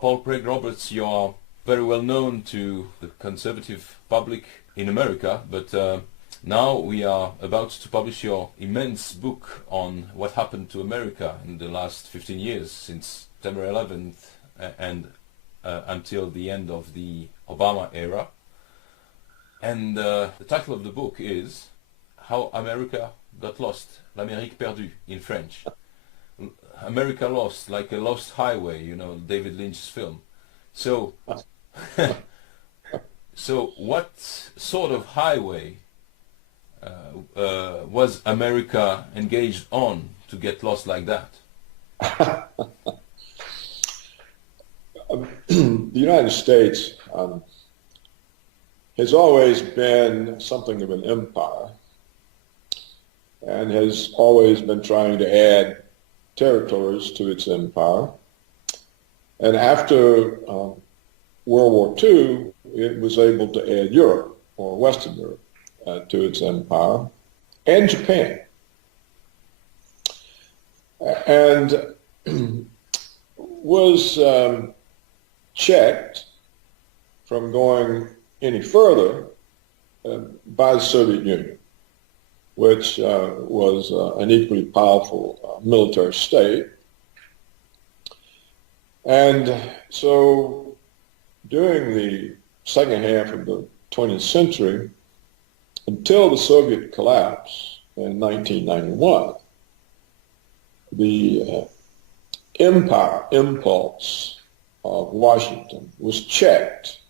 Paul Craig Roberts, you are very well known to the conservative public in America, but now we are about to publish your immense book on what happened to America in the last 15 years, since September 11th and until the end of the Obama era. And the title of the book is How America Got Lost, L'Amérique perdue in French. America Lost, like a lost highway, you know, David Lynch's film. So, so what sort of highway was America engaged on to get lost like that? The United States has always been something of an empire and has always been trying to add territories to its empire. And after World War II, it was able to add Europe, or Western Europe, to its empire, and Japan. And was checked from going any further by the Soviet Union, which was an equally powerful military state. And so during the second half of the 20th century, until the Soviet collapse in 1991, the empire impulse of Washington was checked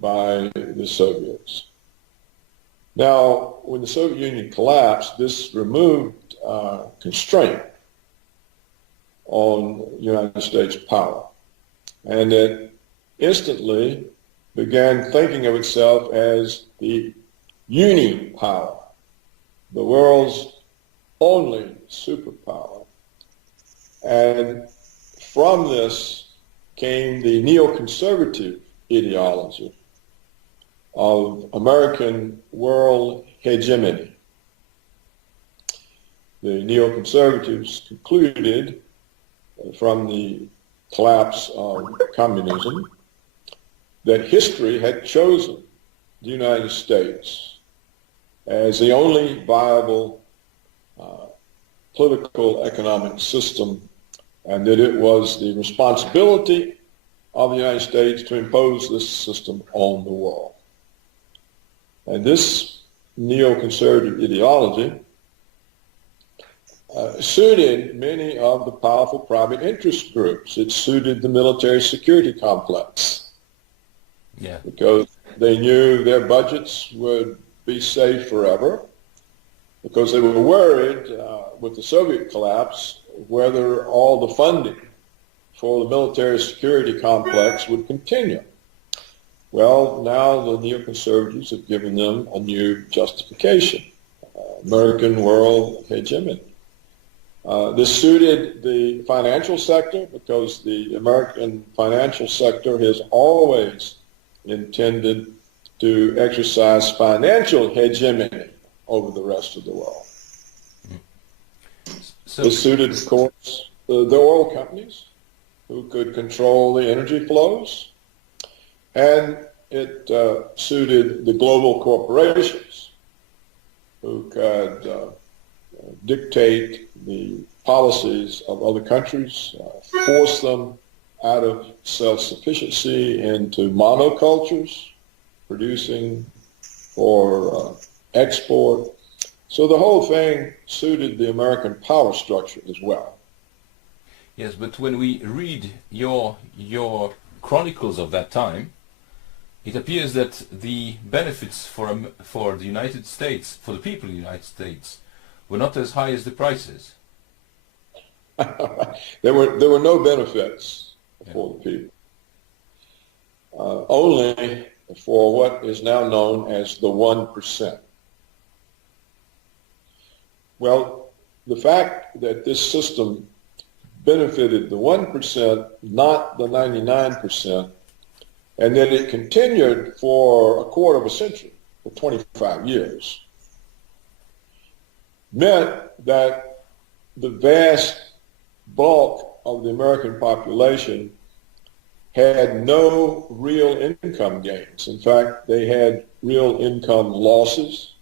by the Soviets. Now, when the Soviet Union collapsed, this removed constraint on United States power. And it instantly began thinking of itself as the unipower, the world's only superpower. And from this came the neoconservative ideology of American world hegemony. The neoconservatives concluded from the collapse of communism that history had chosen the United States as the only viable political economic system, and that it was the responsibility of the United States to impose this system on the world. And this neoconservative ideology suited many of the powerful private interest groups. It suited the military security complex, because they knew their budgets would be safe forever, because they were worried with the Soviet collapse whether all the funding for the military security complex would continue. Well, now the neoconservatives have given them a new justification, American world hegemony. This suited the financial sector, because the American financial sector has always intended to exercise financial hegemony over the rest of the world. So, this suited, of course, the oil companies, who could control the energy flows, and it suited the global corporations, who could dictate the policies of other countries, force them out of self-sufficiency into monocultures, producing for export. So the whole thing suited the American power structure as well. Yes, but when we read your chronicles of that time, it appears that the benefits for the United States, for the people in the United States, were not as high as the prices. There were no benefits for the people. Only for what is now known as the 1%. Well, the fact that this system benefited the 1%, not the 99%, and that it continued for a quarter of a century, for 25 years, meant that the vast bulk of the American population had no real income gains. In fact, they had real income losses.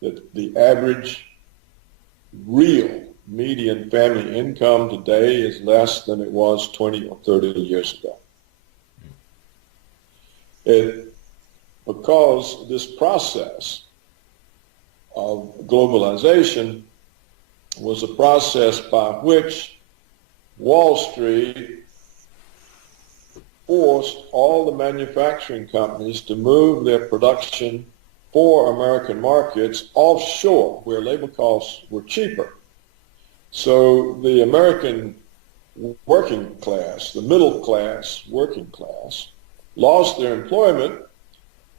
That the average real median family income today is less than it was 20 or 30 years ago. Because this process of globalization was a process by which Wall Street forced all the manufacturing companies to move their production for American markets offshore, where labor costs were cheaper. So the American working class, the middle class, working class, lost their employment,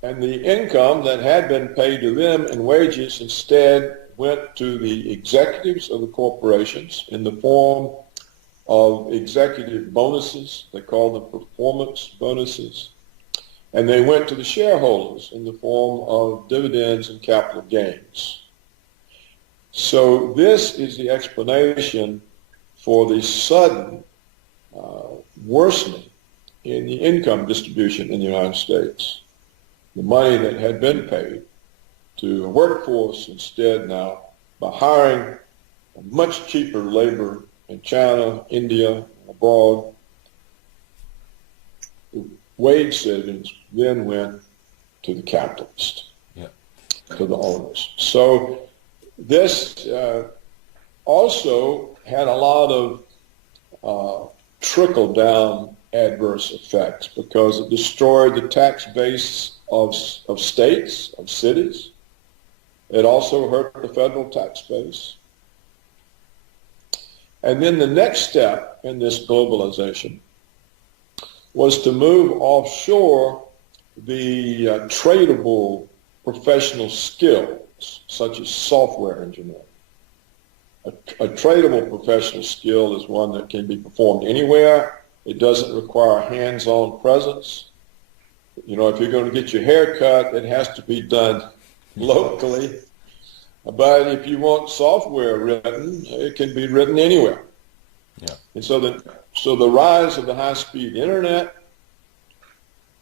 and the income that had been paid to them in wages instead went to the executives of the corporations in the form of executive bonuses. They call them performance bonuses. And they went to the shareholders in the form of dividends and capital gains. So this is the explanation for the sudden worsening in the income distribution in the United States. The money that had been paid to a workforce instead now, by hiring much cheaper labor in China, India, abroad, wage savings then went to the capitalist, to the owners. So this also had a lot of trickle-down adverse effects because it destroyed the tax base of states, of cities. It also hurt the federal tax base. And then the next step in this globalization was to move offshore the tradable professional skills, such as software engineering. A tradable professional skill is one that can be performed anywhere. It doesn't require hands-on presence. You know, if you're going to get your hair cut, it has to be done locally. But if you want software written, it can be written anywhere. Yeah. And so the rise of the high-speed internet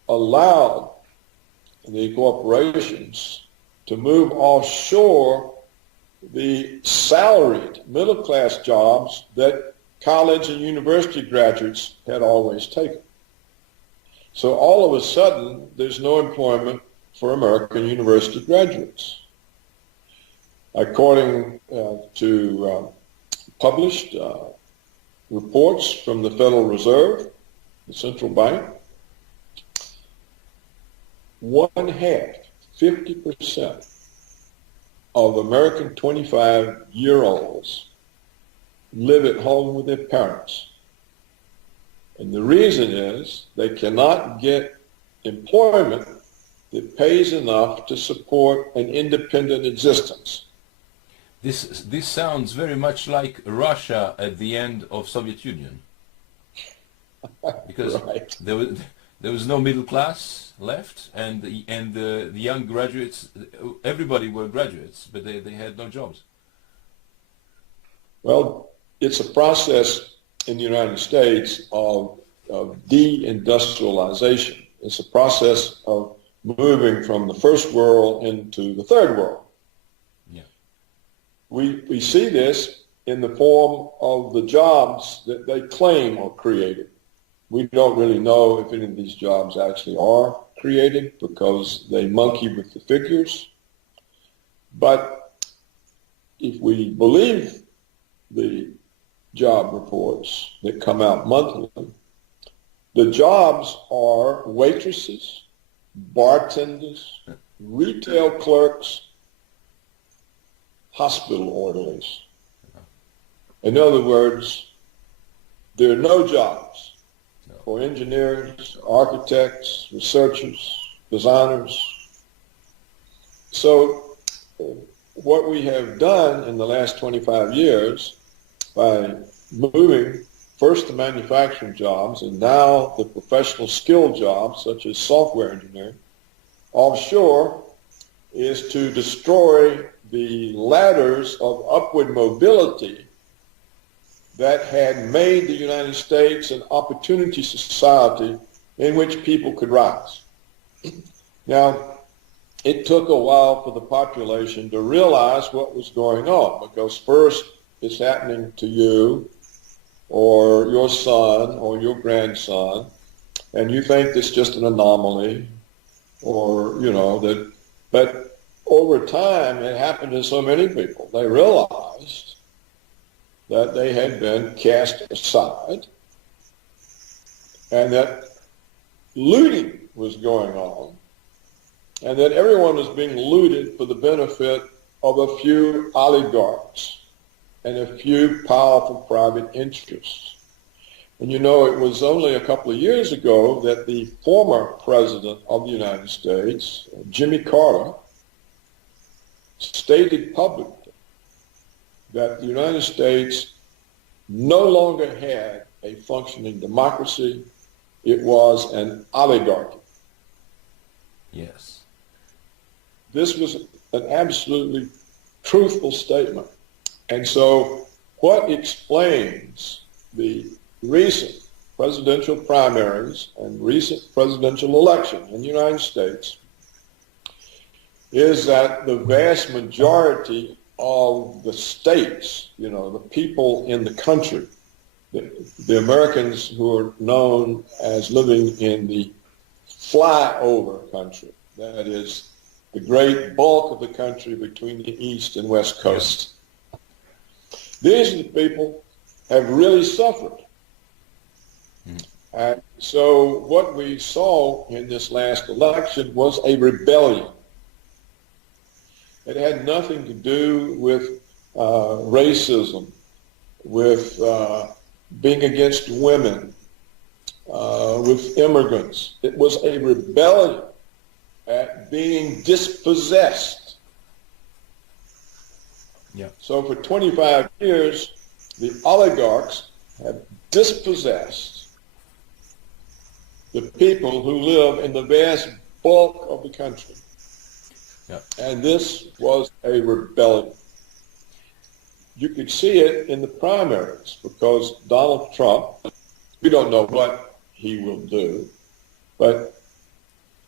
allowed the corporations to move offshore the salaried middle-class jobs that college and university graduates had always taken. So all of a sudden, there's no employment for American university graduates. According to published reports from the Federal Reserve, the central bank, 50% of American 25-year-olds live at home with their parents. And the reason is they cannot get employment that pays enough to support an independent existence. This sounds very much like Russia at the end of Soviet Union, because right. there was no middle class left, and the young graduates, everybody were graduates, but they had no jobs. Well, it's a process in the United States of deindustrialization. It's a process of moving from the first world into the third world. We see this in the form of the jobs that they claim are created. We don't really know if any of these jobs actually are created because they monkey with the figures. But if we believe the job reports that come out monthly, the jobs are waitresses, bartenders, retail clerks, hospital orderlies. In other words, there are no jobs for engineers, architects, researchers, designers. So what we have done in the last 25 years by moving first the manufacturing jobs and now the professional skill jobs such as software engineering offshore is to destroy the ladders of upward mobility that had made the United States an opportunity society in which people could rise. Now, it took a while for the population to realize what was going on, because first it's happening to you or your son or your grandson, and you think it's just an anomaly, or, you know, that, but over time it happened to so many people. They realized that they had been cast aside and that looting was going on, and that everyone was being looted for the benefit of a few oligarchs and a few powerful private interests. And you know, it was only a couple of years ago that the former president of the United States, Jimmy Carter, stated publicly that the United States no longer had a functioning democracy. It was an oligarchy. Yes. This was an absolutely truthful statement. And so what explains the recent presidential primaries and recent presidential election in the United States is that the vast majority of the states, you know, the people in the country, the Americans who are known as living in the flyover country, that is the great bulk of the country between the East and West Coast. These are the people have really suffered. And so what we saw in this last election was a rebellion. It had nothing to do with racism, with being against women, with immigrants. It was a rebellion at being dispossessed. Yeah. So for 25 years, the oligarchs have dispossessed the people who live in the vast bulk of the country. Yeah. And this was a rebellion. You could see it in the primaries, because Donald Trump, we don't know what he will do, but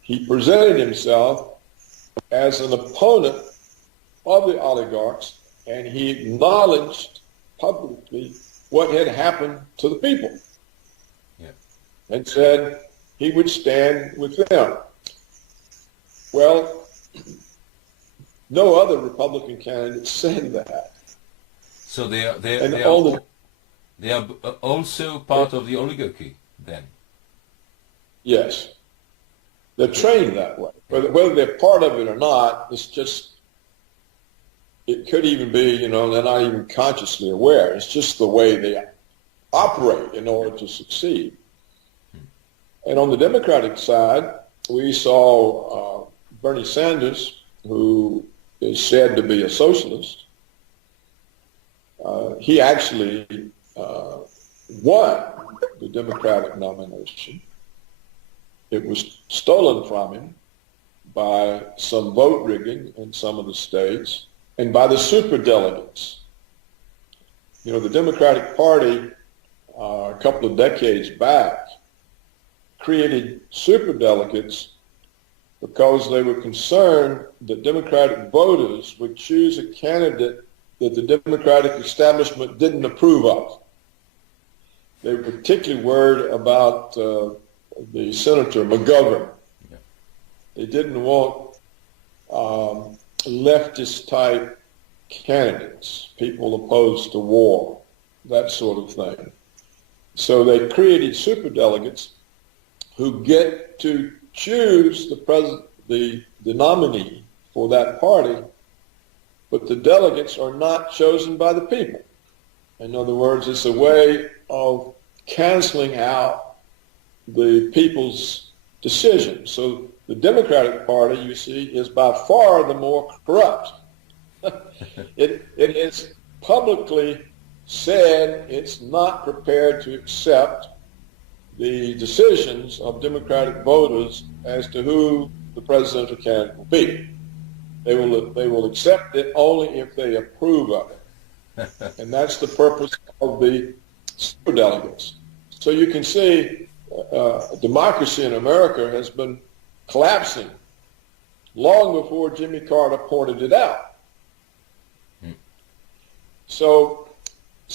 he presented himself as an opponent of the oligarchs, and he acknowledged publicly what had happened to the people. Yeah. And said he would stand with them. Well, no other Republican candidate said that. So they are also part of the oligarchy then? Yes. They're trained that way. Whether they're part of it or not, it's just, it could even be, you know, they're not even consciously aware. It's just the way they operate in order to succeed. And on the Democratic side, we saw Bernie Sanders, who is said to be a socialist. He actually won the Democratic nomination. It was stolen from him by some vote rigging in some of the states and by the superdelegates. You know, the Democratic Party a couple of decades back created superdelegates because they were concerned that Democratic voters would choose a candidate that the Democratic establishment didn't approve of. They were particularly worried about the Senator McGovern. Yeah. They didn't want leftist-type candidates, people opposed to war, that sort of thing. So they created superdelegates who get to choose the nominee for that party, but the delegates are not chosen by the people. In other words, it's a way of canceling out the people's decision. So the Democratic Party, you see, is by far the more corrupt. It has publicly said it's not prepared to accept the decisions of Democratic voters as to who the presidential candidate will be. They will accept it only if they approve of it. And that's the purpose of the superdelegates. So you can see democracy in America has been collapsing long before Jimmy Carter pointed it out. Hmm. So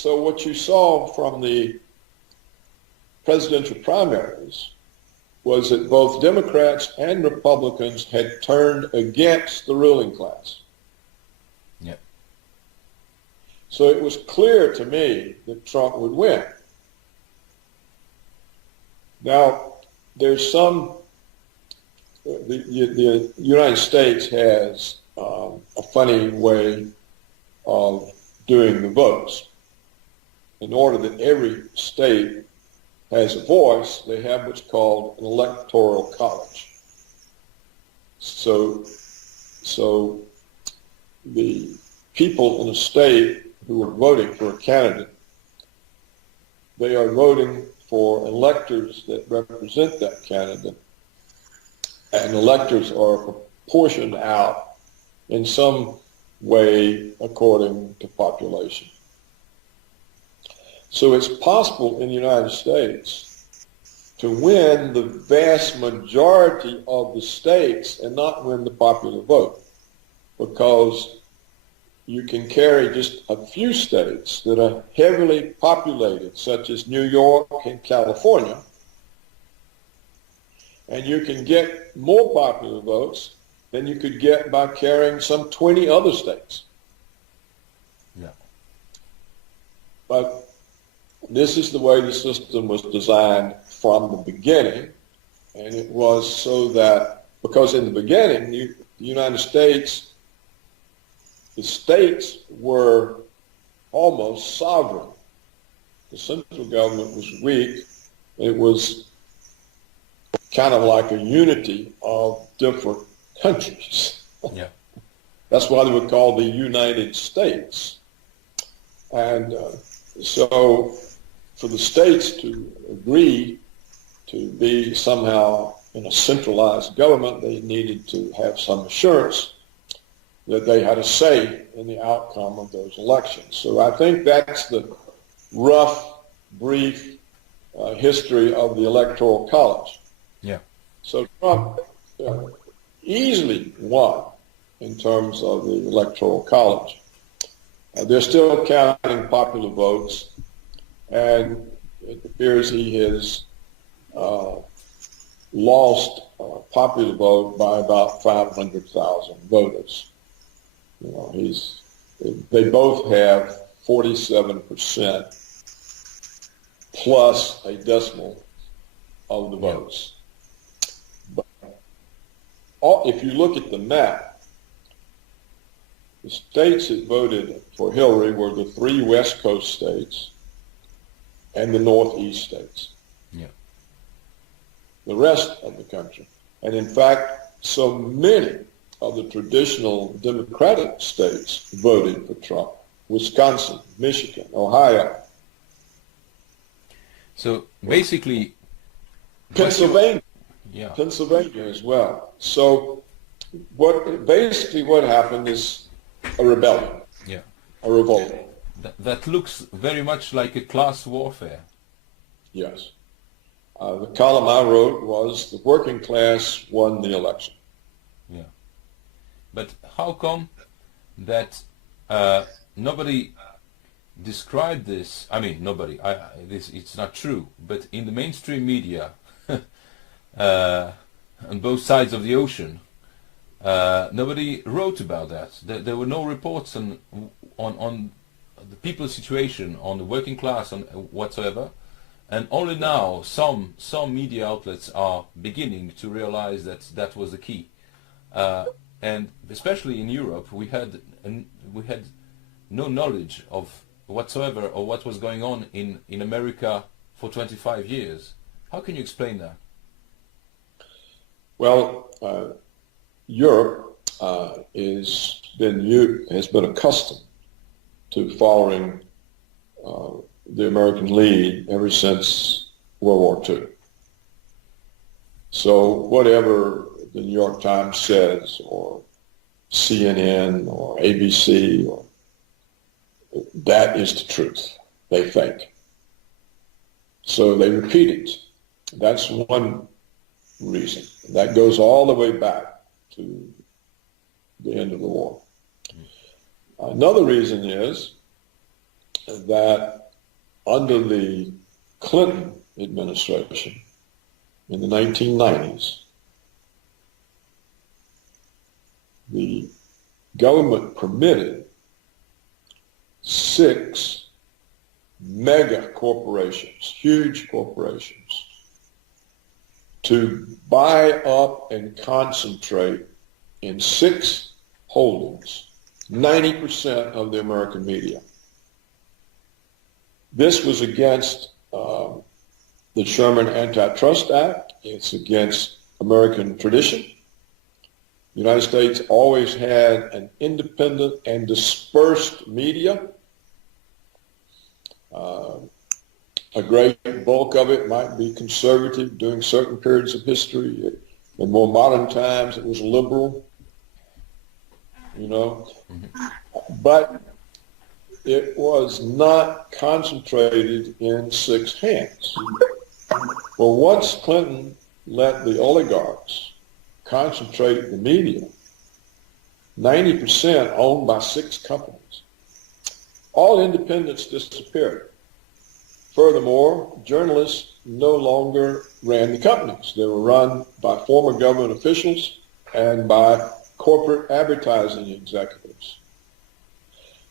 what you saw from the presidential primaries was that both Democrats and Republicans had turned against the ruling class. Yep. So it was clear to me that Trump would win. Now, there's the United States has a funny way of doing the votes. In order that every state has a voice, they have what's called an electoral college. So the people in a state who are voting for a candidate, they are voting for electors that represent that candidate. And electors are proportioned out in some way according to population. So it's possible in the United States to win the vast majority of the states and not win the popular vote, because you can carry just a few states that are heavily populated, such as New York and California, and you can get more popular votes than you could get by carrying some 20 other states. Yeah. But this is the way the system was designed from the beginning, and it was so that, because in the beginning, the United States, the states were almost sovereign. The central government was weak. It was kind of like a unity of different countries. Yeah. That's why they were called the United States. And so for the states to agree to be somehow in a centralized government, they needed to have some assurance that they had a say in the outcome of those elections. So I think that's the rough, brief history of the Electoral College. Yeah. So Trump easily won in terms of the Electoral College. They're still counting popular votes, and it appears he has lost popular vote by about 500,000 voters. You know, they both have 47% plus a decimal of the votes. But if you look at the map, the states that voted for Hillary were the 3 West Coast states and the Northeast states. Yeah. The rest of the country. And in fact, so many of the traditional Democratic states voted for Trump. Wisconsin, Michigan, Ohio. So basically... Pennsylvania. Yeah. Pennsylvania as well. So what happened is a rebellion. Yeah. A revolt. That looks very much like a class warfare. Yes. The column I wrote was the working class won the election. Yeah. But how come that nobody described this? I mean, nobody. It's not true. But in the mainstream media, on both sides of the ocean, nobody wrote about that. There were no reports on the people's situation, on the working class, on whatsoever. And only now some media outlets are beginning to realize that was the key. And especially in Europe, we had no knowledge of whatsoever of what was going on in America for 25 years. How can you explain that? Well, Europe has been accustomed to following the American lead ever since World War II. So whatever the New York Times says, or CNN, or ABC, that is the truth, they think. So they repeat it. That's one reason. That goes all the way back to the end of the war. Another reason is that under the Clinton administration in the 1990s, the government permitted 6 mega corporations, huge corporations, to buy up and concentrate in 6 holdings 90% of the American media. This was against the Sherman Antitrust Act. It's against American tradition. The United States always had an independent and dispersed media. A great bulk of it might be conservative during certain periods of history. In more modern times, it was liberal, you know. But it was not concentrated in 6 hands. Well, once Clinton let the oligarchs concentrate the media, 90% owned by 6 companies, all independence disappeared. Furthermore, journalists no longer ran the companies. They were run by former government officials and by corporate advertising executives.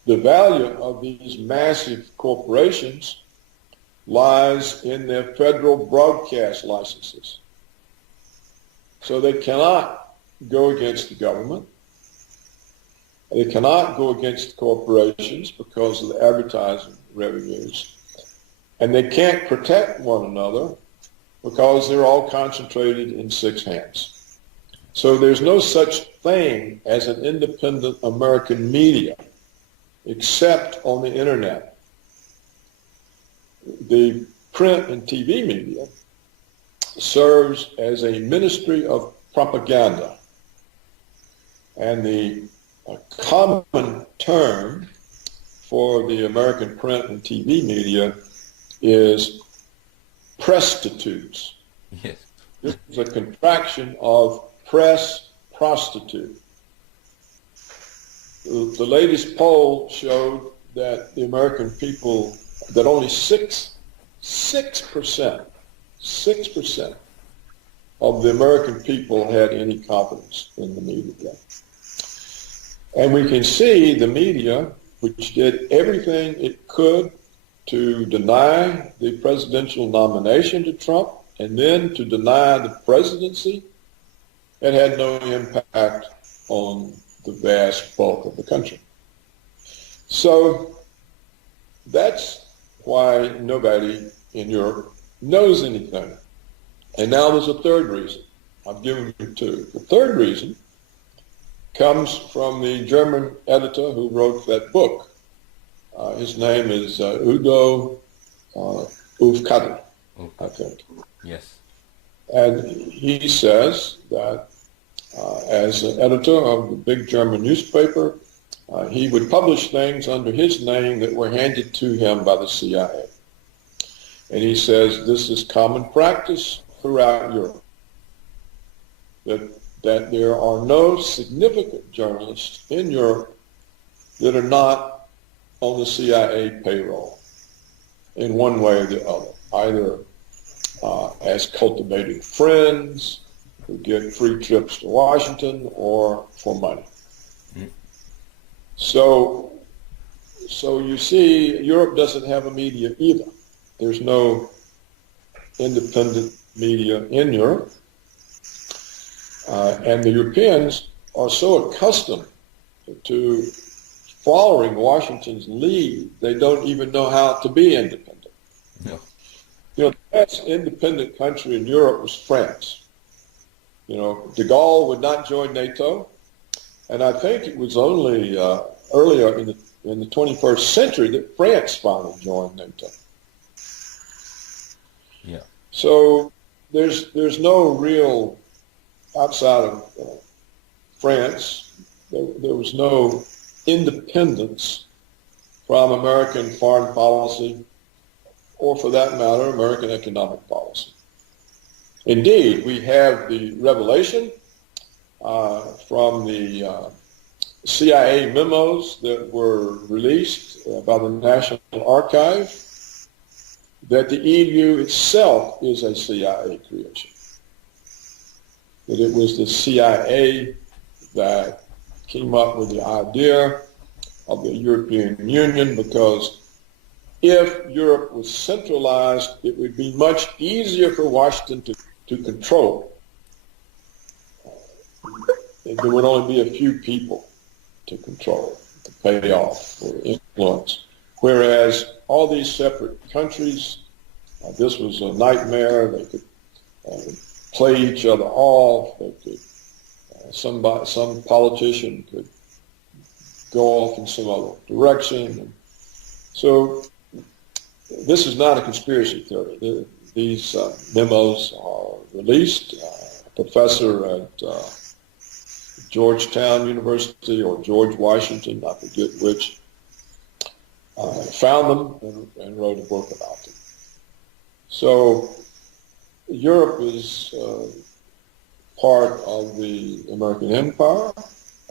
The value of these massive corporations lies in their federal broadcast licenses. So they cannot go against the government. They cannot go against corporations because of the advertising revenues. And they can't protect one another because they're all concentrated in 6 hands. So there's no such thing as an independent American media except on the internet. The print and TV media serves as a ministry of propaganda. And the common term for the American print and TV media is prostitutes. Yes. This is a contraction of press prostitute. The latest poll showed that the American people, that only 6% of the American people had any confidence in the media. And we can see the media, which did everything it could to deny the presidential nomination to Trump and then to deny the presidency, it had no impact on the vast bulk of the country. So that's why nobody in Europe knows anything. And now there's a third reason. I've given you 2. The third reason comes from the German editor who wrote that book. His name is Udo Aufkadr, I think. Yes. And he says that as an editor of the big German newspaper, he would publish things under his name that were handed to him by the CIA. And he says this is common practice throughout Europe, that there are no significant journalists in Europe that are not on the CIA payroll in one way or the other, either as cultivated friends who get free trips to Washington or for money. Mm. So you see, Europe doesn't have a media either. There's no independent media in Europe. And the Europeans are so accustomed to following Washington's lead, they don't even know how to be independent. No. You know, the best independent country in Europe was France. You know, de Gaulle would not join NATO, and I think it was only earlier in the 21st century that France finally joined NATO. Yeah. So there's no real, outside of France, there was no independence from American foreign policy or for that matter, American economic policy. Indeed, we have the revelation from the CIA memos that were released by the National Archive that the EU itself is a CIA creation. That it was the CIA that came up with the idea of the European Union, because if Europe was centralized, it would be much easier for Washington to control. There would only be a few people to control, to pay off, or influence. Whereas all these separate countries, this was a nightmare. They could play each other off. They could, some politician could go off in some other direction. And so this is not a conspiracy theory. These memos are released. A professor at Georgetown University or George Washington, I forget which, found them and wrote a book about them. So Europe is part of the American empire,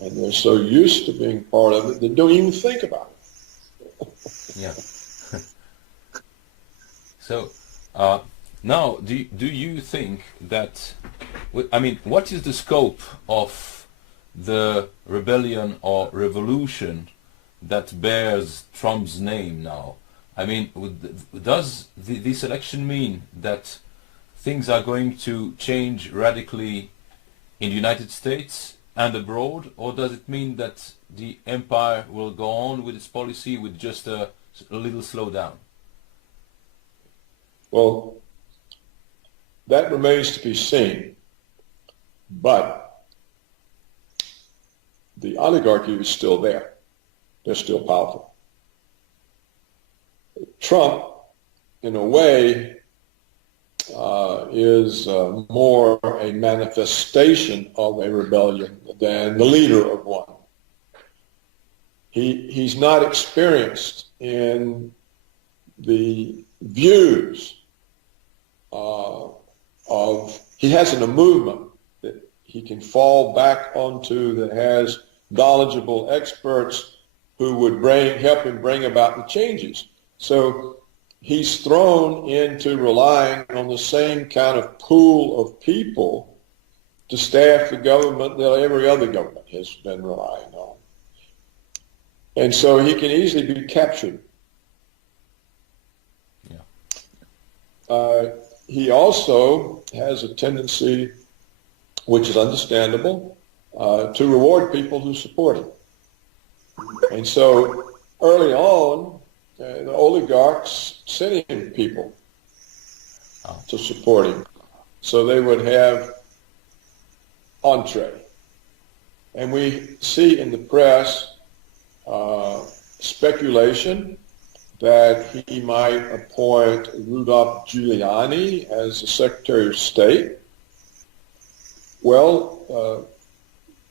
and they're so used to being part of it, they don't even think about it. Yeah. So now, do you think that, I mean, what is the scope of the rebellion or revolution that bears Trump's name now? I mean, does this election mean that things are going to change radically in the United States and abroad, or does it mean that the empire will go on with its policy with just a little slowdown? Well, that remains to be seen, but the oligarchy is still there. They're still powerful. Trump, in a way, is more a manifestation of a rebellion than the leader of one. He's not experienced in the views he hasn't a movement that he can fall back onto that has knowledgeable experts who would help him bring about the changes. So he's thrown into relying on the same kind of pool of people to staff the government that every other government has been relying on. And so he can easily be captured. Yeah. He also has a tendency, which is understandable, to reward people who support him. And so early on, the oligarchs sent in people to support him. So they would have entree. And we see in the press speculation that he might appoint Rudolph Giuliani as the Secretary of State. Well,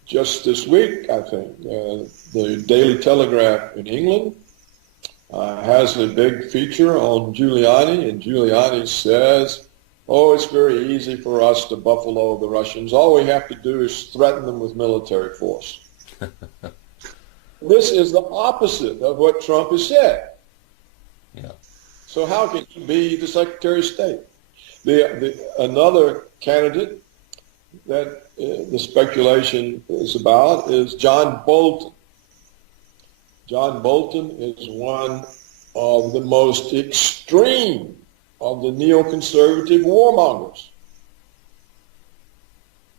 just this week, I think, the Daily Telegraph in England has a big feature on Giuliani, and Giuliani says, oh, it's very easy for us to buffalo the Russians. All we have to do is threaten them with military force. This is the opposite of what Trump has said. Yeah. So how can he be the Secretary of State? Another candidate that the speculation is about is John Bolton. John Bolton is one of the most extreme of the neoconservative warmongers,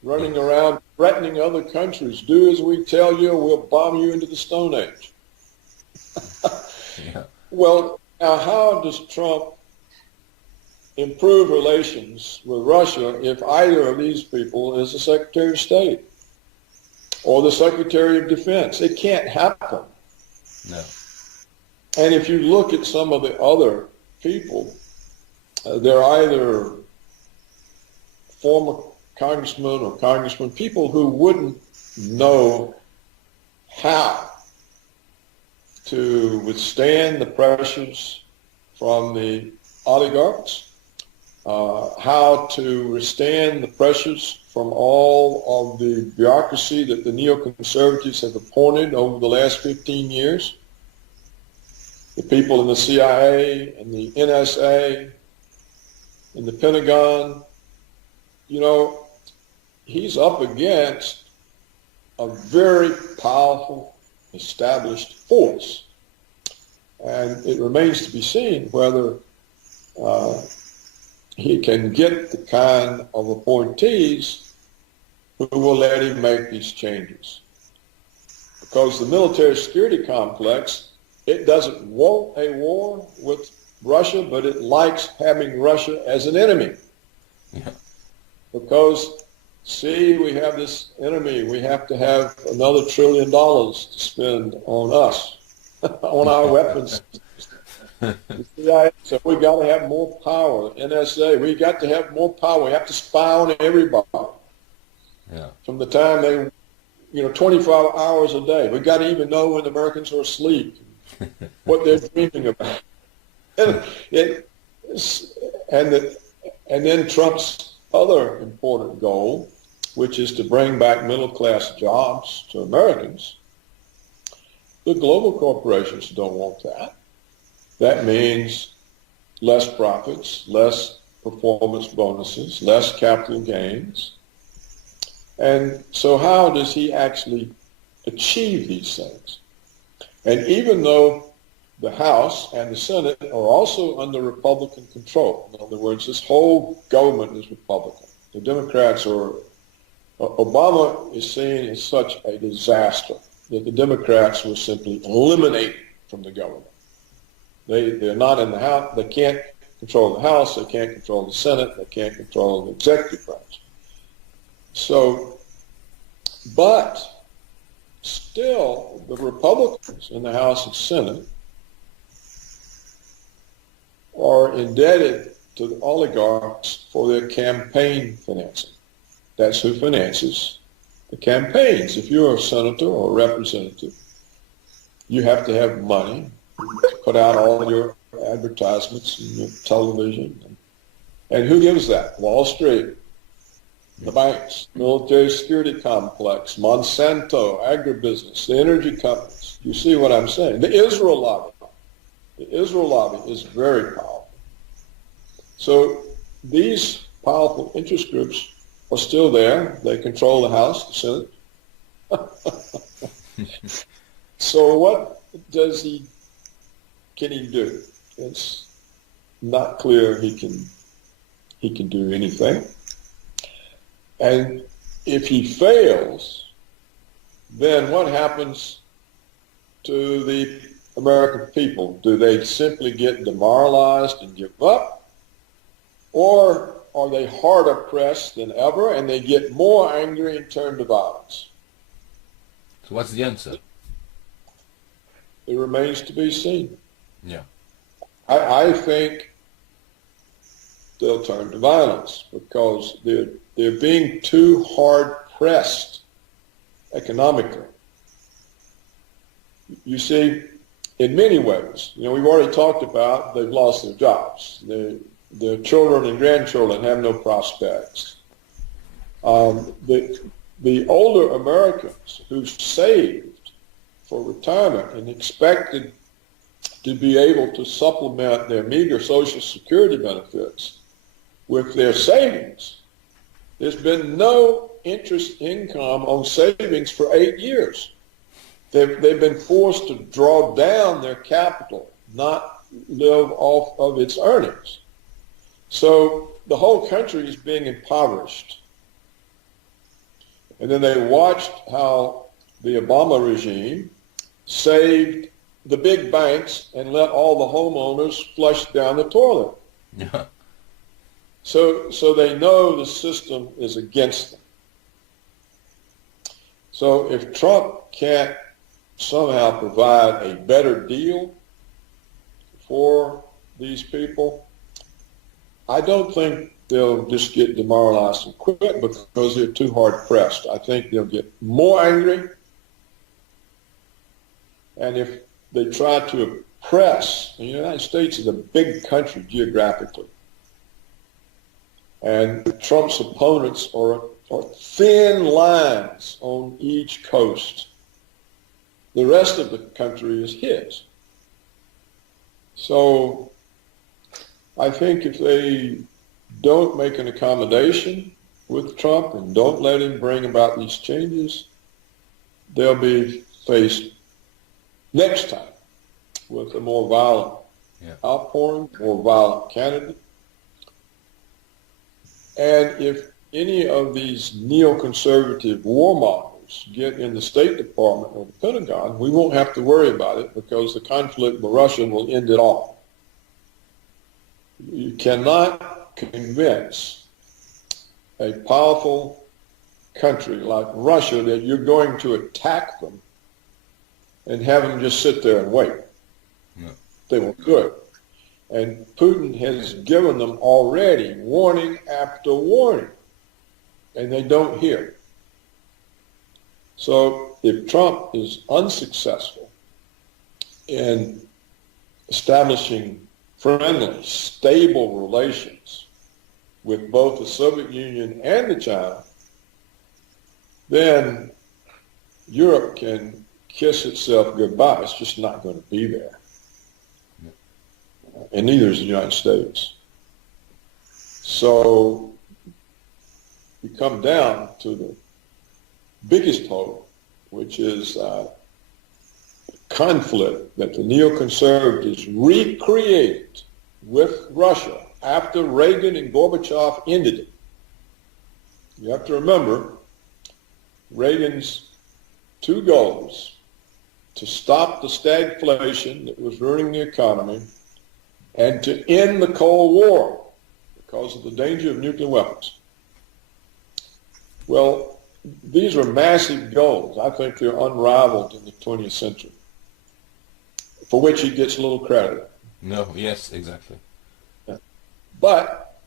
running around threatening other countries. Do as we tell you, or we'll bomb you into the Stone Age. Yeah. Well, now how does Trump improve relations with Russia if either of these people is the Secretary of State or the Secretary of Defense? It can't happen. No. And if you look at some of the other people, they're either former congressmen or congressmen, people who wouldn't know how to withstand the pressures from the oligarchs, how to withstand the pressures from all of the bureaucracy that the neoconservatives have appointed over the last 15 years. The people in the CIA and the NSA and the Pentagon, you know, he's up against a very powerful established force. And it remains to be seen whether he can get the kind of appointees who will let him make these changes. Because the military security complex, it doesn't want a war with Russia, but it likes having Russia as an enemy. Yeah. Because, see, we have this enemy. We have to have another $1 trillion to spend on us, on our weapons. So we got to have more power. NSA, we got to have more power. We have to spy on everybody. Yeah. From the time they, 24 hours a day. We got to even know when the Americans are asleep, what they're dreaming about. And then Trump's other important goal, which is to bring back middle-class jobs to Americans. The global corporations don't want that. That means less profits, less performance bonuses, less capital gains. And so how does he actually achieve these things? And even though the House and the Senate are also under Republican control, in other words, this whole government is Republican. The Democrats are, Obama is seen as such a disaster that the Democrats will simply eliminate from the government. They're not in the House. They can't control the House. They can't control the Senate. They can't control the executive branch. So, but still, the Republicans in the House and Senate are indebted to the oligarchs for their campaign financing. That's who finances the campaigns. If you're a senator or a representative, you have to have money to put out all your advertisements and your television. And who gives that? Wall Street, the banks, military security complex, Monsanto, agribusiness, the energy companies. You see what I'm saying? The Israel lobby. The Israel lobby is very powerful. So these powerful interest groups are still there. They control the House, the Senate. So what can he do? It's not clear he can do anything. And if he fails, then what happens to the American people? Do they simply get demoralized and give up? Or are they harder pressed than ever and they get more angry and turn to violence? So what's the answer? It remains to be seen. Yeah. I think they'll turn to violence because they're being too hard pressed economically. You see, in many ways, we've already talked about they've lost their jobs. Their children and grandchildren have no prospects. The older Americans who saved for retirement and expected to be able to supplement their meager Social Security benefits with their savings, there's been no interest income on savings for 8 years. They've been forced to draw down their capital, not live off of its earnings. So the whole country is being impoverished. And then they watched how the Obama regime saved the big banks and let all the homeowners flush down the toilet. Yeah. So they know the system is against them. So if Trump can't somehow provide a better deal for these people, I don't think they'll just get demoralized and quit because they're too hard pressed. I think they'll get more angry. And if they try to press, the United States is a big country geographically, and Trump's opponents are thin lines on each coast. The rest of the country is his. So I think if they don't make an accommodation with Trump and don't let him bring about these changes, they'll be faced next time with a more violent outpouring, more violent candidate. And if any of these neoconservative warmongers get in the State Department or the Pentagon, we won't have to worry about it because the conflict with Russia will end it all. You cannot convince a powerful country like Russia that you're going to attack them and have them just sit there and wait. No. They won't do it. And Putin has given them already warning after warning, and they don't hear. So if Trump is unsuccessful in establishing friendly, stable relations with both the Soviet Union and the China, then Europe can kiss itself goodbye. It's just not going to be there. And neither is the United States. So we come down to the biggest hope, which is conflict that the neoconservatives recreated with Russia after Reagan and Gorbachev ended it. You have to remember Reagan's two goals: to stop the stagflation that was ruining the economy and to end the Cold War because of the danger of nuclear weapons. Well, these are massive goals. I think they're unrivaled in the 20th century, for which he gets a little credit. No, yes, exactly. But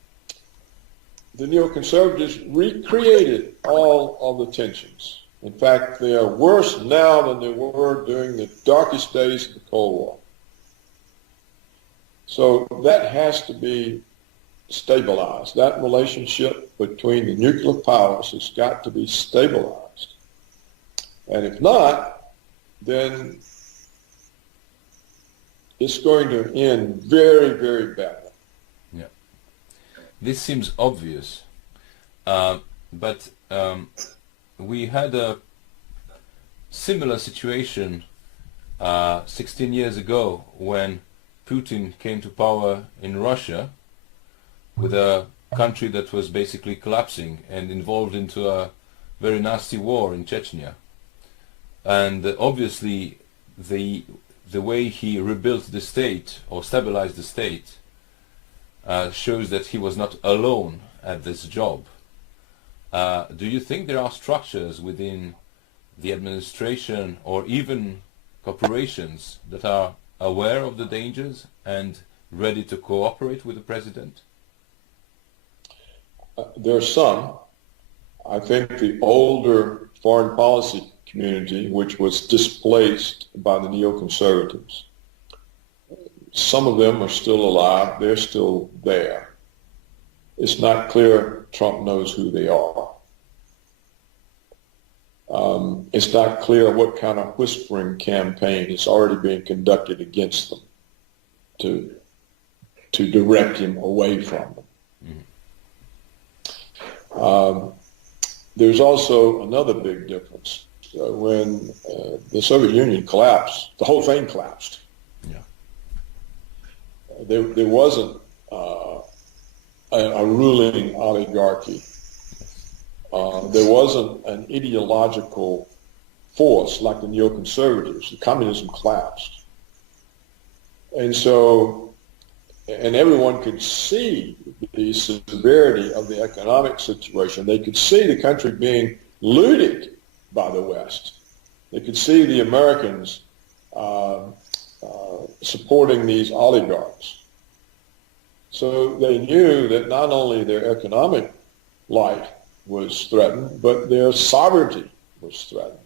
the neoconservatives recreated all of the tensions. In fact, they are worse now than they were during the darkest days of the Cold War. So that has to be stabilized. That relationship between the nuclear powers has got to be stabilized. And if not, then it's going to end very, very badly. Yeah. This seems obvious, but we had a similar situation 16 years ago when Putin came to power in Russia with a country that was basically collapsing and involved into a very nasty war in Chechnya. And obviously the way he rebuilt the state or stabilized the state shows that he was not alone at this job. Do you think there are structures within the administration or even corporations that are aware of the dangers and ready to cooperate with the president? There are some. I think the older foreign policy community, which was displaced by the neoconservatives, some of them are still alive. They're still there. It's not clear Trump knows who they are. It's not clear what kind of whispering campaign is already being conducted against them to direct him away from them. Mm-hmm. There's also another big difference. When the Soviet Union collapsed, the whole thing collapsed. Yeah. There wasn't a ruling oligarchy. There wasn't an ideological force like the neoconservatives. The communism collapsed. And so, and everyone could see the severity of the economic situation. They could see the country being looted by the West. They could see the Americans supporting these oligarchs. So they knew that not only their economic life was threatened, but their sovereignty was threatened.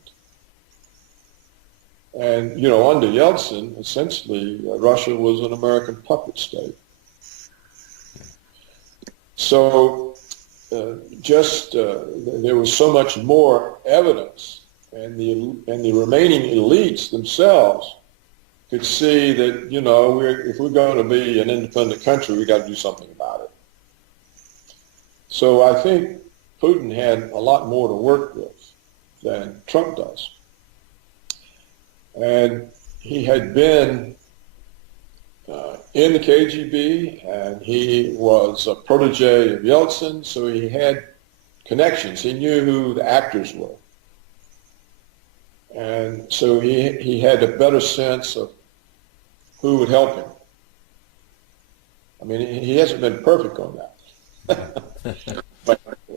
And, you know, under Yeltsin, essentially, Russia was an American puppet state. So there was so much more evidence, and the remaining elites themselves could see that, you know, if we're going to be an independent country, we got to do something about it. So I think Putin had a lot more to work with than Trump does. And he had been in the KGB, and he was a protege of Yeltsin, so he had connections. He knew who the actors were. And so he had a better sense of who would help him. I mean, he hasn't been perfect on that.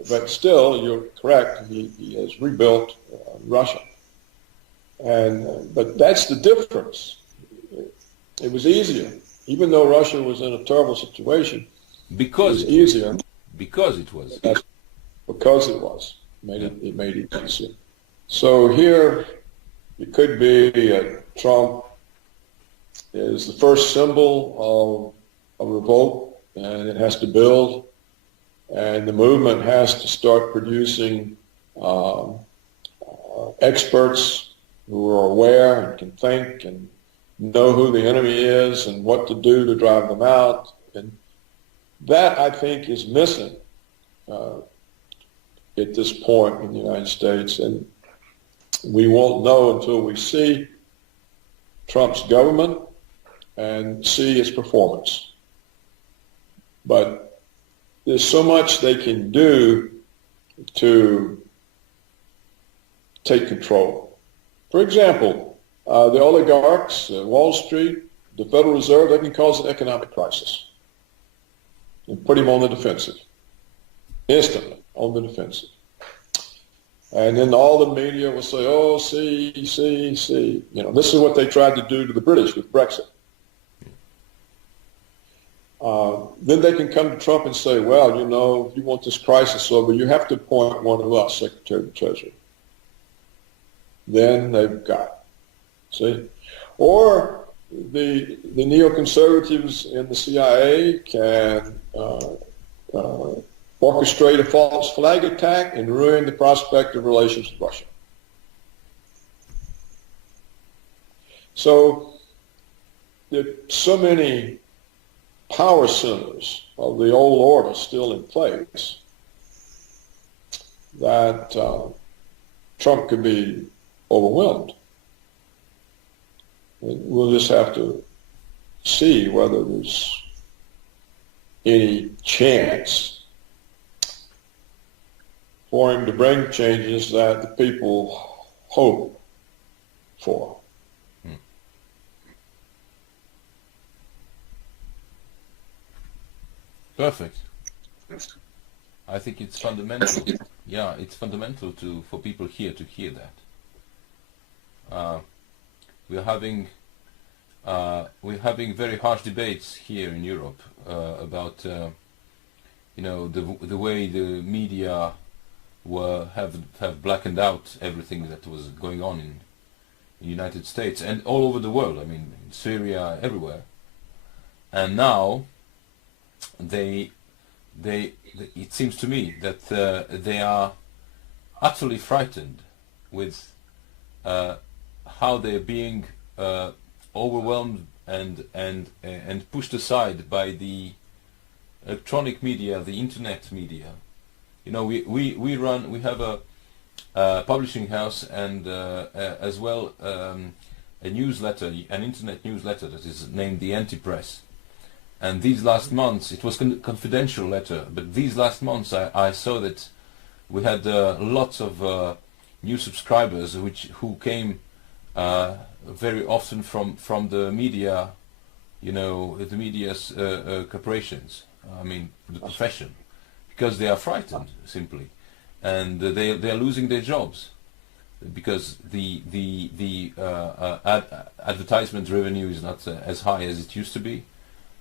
but still, you're correct, he has rebuilt Russia. But that's the difference. It was easier, even though Russia was in a terrible situation. Because it was easier. Because it was. Because it was. It made it easier. So here, it could be Trump is the first symbol of a revolt, and it has to build, and the movement has to start producing experts who are aware and can think and know who the enemy is and what to do to drive them out. And that, I think, is missing at this point in the United States. And we won't know until we see Trump's government and see its performance. But there's so much they can do to take control. For example, the oligarchs, Wall Street, the Federal Reserve, they can cause an economic crisis and put him on the defensive, instantly on the defensive. And then all the media will say, oh, see. You know, this is what they tried to do to the British with Brexit. Then they can come to Trump and say, well, you know, if you want this crisis over, you have to appoint one of us, Secretary of the Treasury. Then they've got it. See? Or the neoconservatives in the CIA can orchestrate a false flag attack and ruin the prospect of relations with Russia. So there are so many power centers of the old order still in place that Trump could be overwhelmed. We'll just have to see whether there's any chance for him to bring changes that the people hope for. Perfect. I think it's fundamental. Yeah, it's fundamental for people here to hear that. We're having very harsh debates here in Europe about you know, the way the media have blackened out everything that was going on in the United States and all over the world. I mean, in Syria, everywhere. And now it seems to me that they are utterly frightened with how they're being overwhelmed and pushed aside by the electronic media, the internet media. You know, we have a publishing house and as well a newsletter, an internet newsletter that is named the Anti-Press. And these last months, it was confidential letter, but these last months I saw that we had lots of new subscribers who came very often from the media, you know, the media's corporations, I mean the profession, because they are frightened simply, and they are losing their jobs because the advertisement revenue is not as high as it used to be.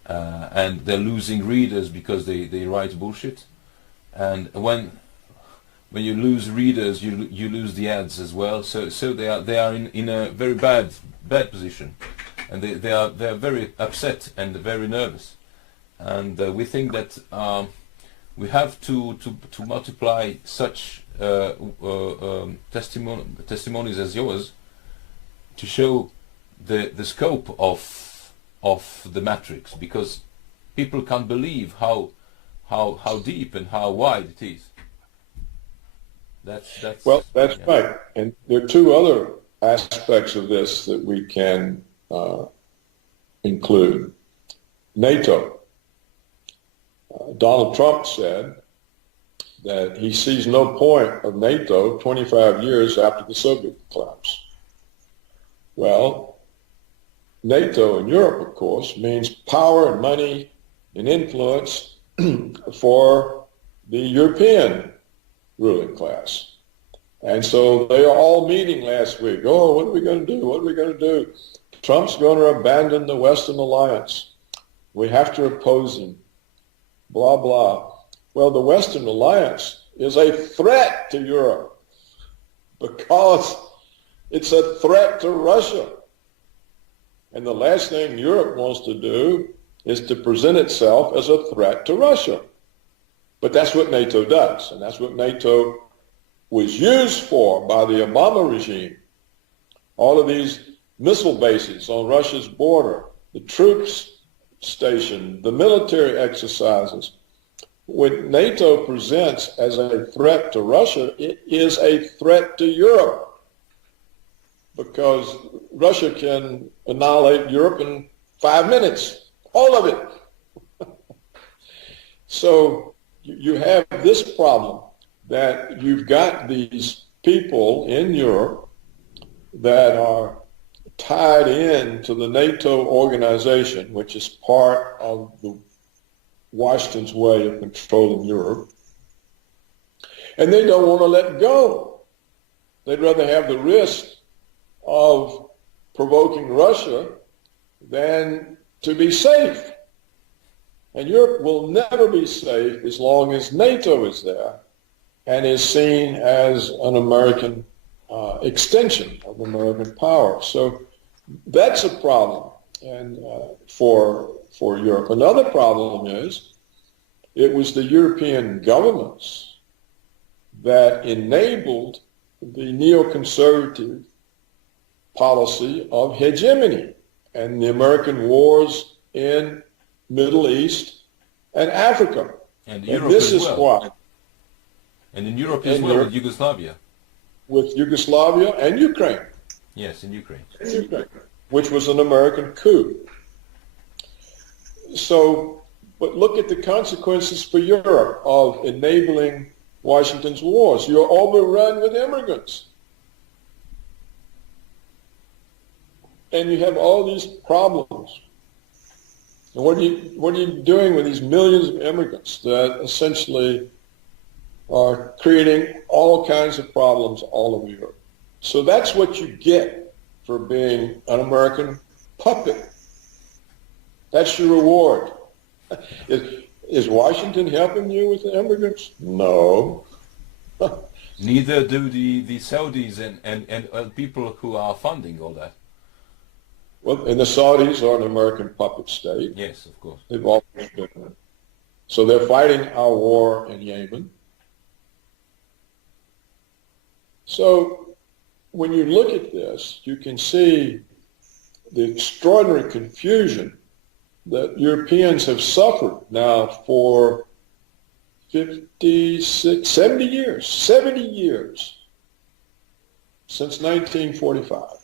And they're losing readers because they write bullshit. And when when you lose readers, you lose the ads as well. So they are in a very bad position, and they are very upset and very nervous. And we think that we have to multiply such testimonies as yours to show the scope of the matrix, because people can't believe how deep and how wide it is. That's yeah. Right. And there are two other aspects of this that we can include. NATO. Donald Trump said that he sees no point of NATO 25 years after the Soviet collapse. Well, NATO in Europe, of course, means power and money and influence for the European ruling class. And so they are all meeting last week. Oh, what are we going to do? What are we going to do? Trump's going to abandon the Western alliance. We have to oppose him. Blah, blah. Well, the Western alliance is a threat to Europe because it's a threat to Russia. And the last thing Europe wants to do is to present itself as a threat to Russia. But that's what NATO does, and that's what NATO was used for by the Obama regime. All of these missile bases on Russia's border, the troops stationed, the military exercises. What NATO presents as a threat to Russia, it is a threat to Europe, because Russia can annihilate Europe in 5 minutes, all of it. So you have this problem that you've got these people in Europe that are tied in to the NATO organization, which is part of the Washington's way of controlling Europe, and they don't want to let go. They'd rather have the risk of provoking Russia than to be safe. And Europe will never be safe as long as NATO is there and is seen as an American extension of American power. So that's a problem and for Europe. Another problem is it was the European governments that enabled the neoconservative policy of hegemony and the American wars in Middle East and Africa. And Europe this as well. Why. And in Europe as well, with Yugoslavia. With Yugoslavia and Ukraine. Yes, in Ukraine. Which was an American coup. So, but look at the consequences for Europe of enabling Washington's wars. You're overrun with immigrants. And you have all these problems. And what are you doing with these millions of immigrants that essentially are creating all kinds of problems all over Europe? So that's what you get for being an American puppet. That's your reward. Is Washington helping you with the immigrants? No. Neither do the Saudis and people who are funding all that. Well, and the Saudis are an American puppet state. Yes, of course. They've always been. So they're fighting our war in Yemen. So when you look at this, you can see the extraordinary confusion that Europeans have suffered now for 56, 70 years, 70 years since 1945.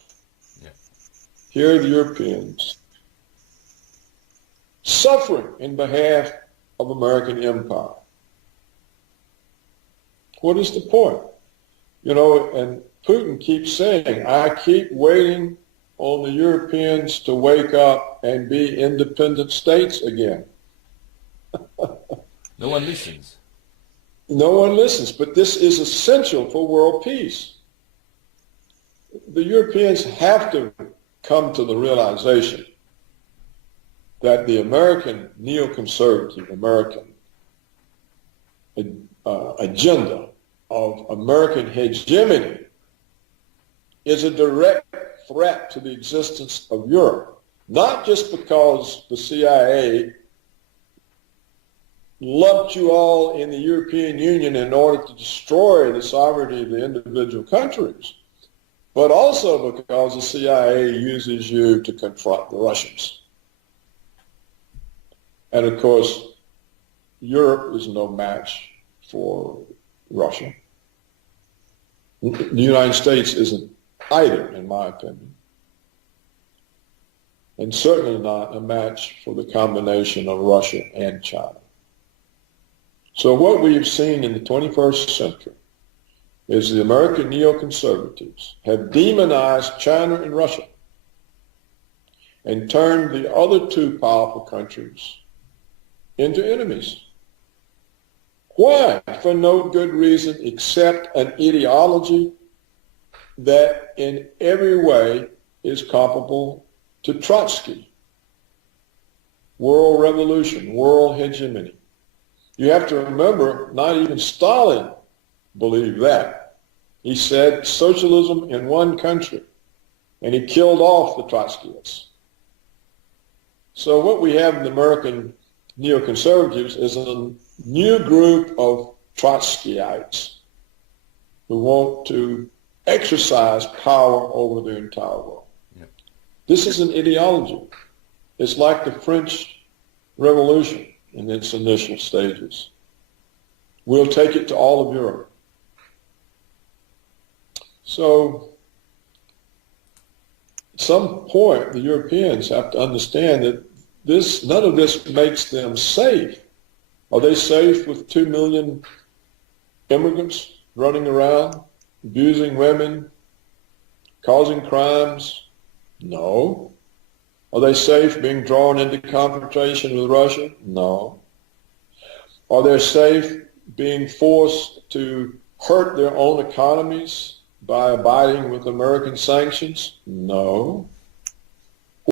Here are the Europeans suffering in behalf of American empire. What is the point? You know, and Putin keeps saying, I keep waiting on the Europeans to wake up and be independent states again. No one listens. No one listens, but this is essential for world peace. The Europeans have to come to the realization that the American neoconservative American agenda of American hegemony is a direct threat to the existence of Europe, not just because the CIA lumped you all in the European Union in order to destroy the sovereignty of the individual countries, but also because the CIA uses you to confront the Russians. And of course, Europe is no match for Russia. The United States isn't either, in my opinion, and certainly not a match for the combination of Russia and China. So what we've seen in the 21st century is the American neoconservatives have demonized China and Russia and turned the other two powerful countries into enemies. Why? For no good reason except an ideology that in every way is comparable to Trotsky. World revolution, world hegemony. You have to remember, not even Stalin believed that. He said socialism in one country, and he killed off the Trotskyists. So what we have in the American neoconservatives is a new group of Trotskyites who want to exercise power over the entire world. Yeah. This is an ideology. It's like the French Revolution in its initial stages. We'll take it to all of Europe. So at some point, the Europeans have to understand that none of this makes them safe. Are they safe with 2 million immigrants running around, abusing women, causing crimes? No. Are they safe being drawn into confrontation with Russia? No. Are they safe being forced to hurt their own economies by abiding with American sanctions? No.